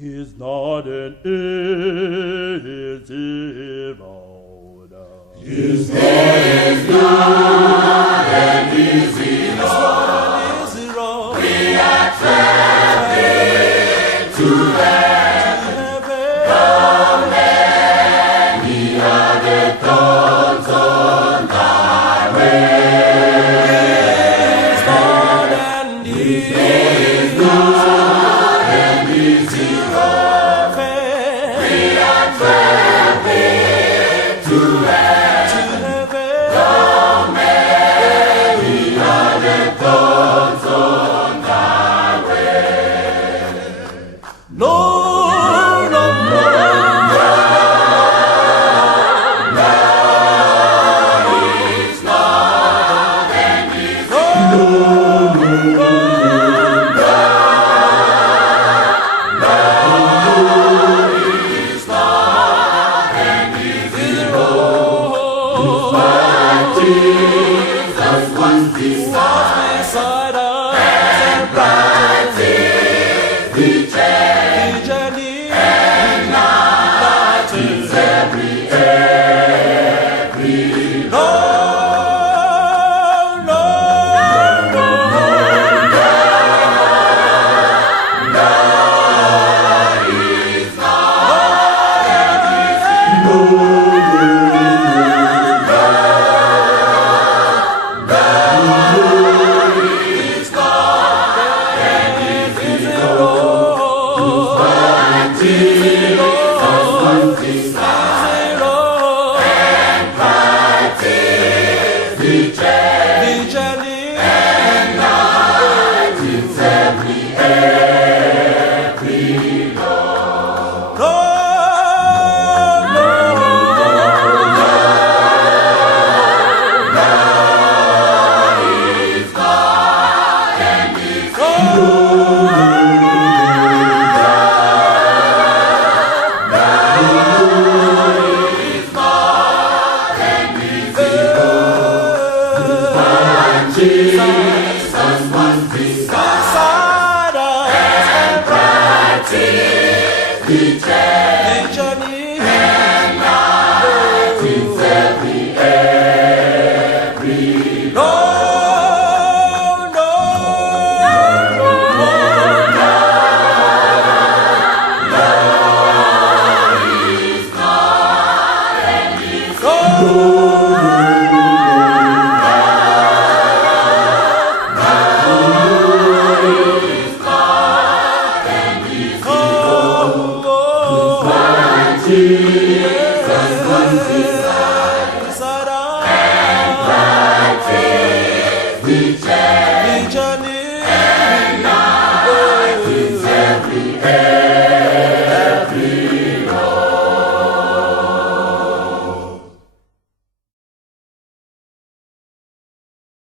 He's not an easy road. His road is not an easy road. We are traveling to heaven. How many are the thorns on thy way? It's not an easy to heaven. How many are the thorns on thy way? No, no, no. It's not an easy Jesus was beside us and brightens the journey and lightens every No, no, no. It's not an easy Jesus was beside us and brightens the journey and lightens every No, no, It's not an easy Jesus